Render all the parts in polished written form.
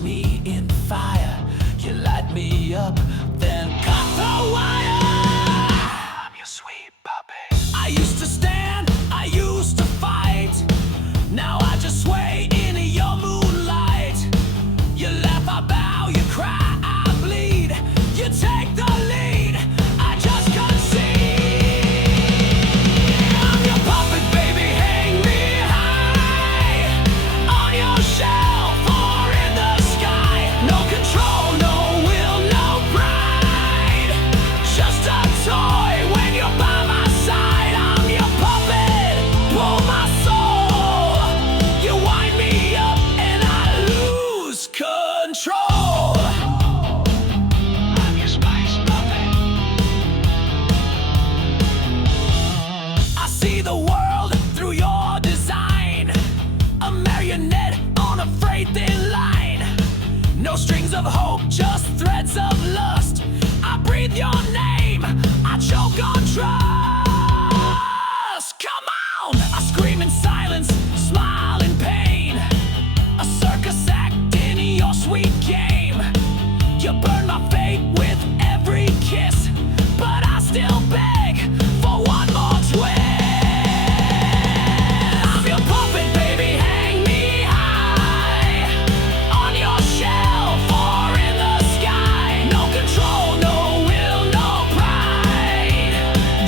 douse me in fire. You light me up, then cut the wire. I'm your sweet puppet. I used to stand, I used to fight. Now I just sway in your moonlight. You laugh, I bow, you cry, I bleed. You take the lead, I just concede. I'm your puppet, baby, hang me high. On your shelf or in the sky. No control, no will, no pride. Just a toy when you're by my side. I'm your puppet, pull my soul. You wind me up and I lose control. I'm your spice puppet. I see the world through your design. A marionette on a freight thin line. No strings of hope, just threads of lust. I breathe your name, I choke on trust. Come on! I scream in silence, smile in pain. A circus act in your sweet game. You burn my fate with every kiss, but I still beg for one more twist. I'm your puppet, baby, hang me high. On your shelf or in the sky. No control, no will, no pride.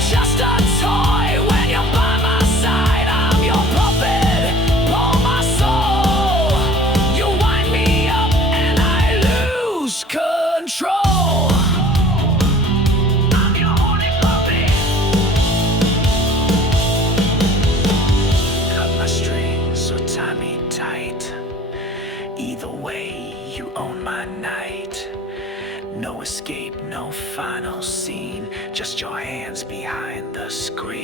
Just a toy when you're by my side. I'm your puppet, pull my soul. You wind me up and I lose control. I'm your horny puppet. Cut my strings or tie me tight. Either way, you own my night. No escape, no final scene. Just your hands behind the screen.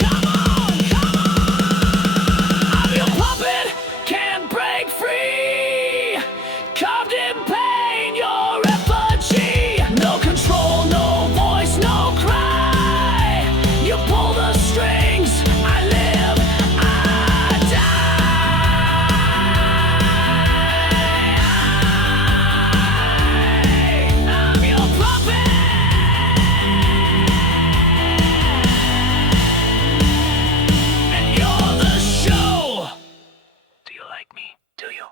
Come on, come on! I'm your puppet, can't break free. Carved in pain, your effigy. No control, no voice, no cry. You pull the strings, I live, I die. I'm your puppet, and you're the show. Do you like me? Do you?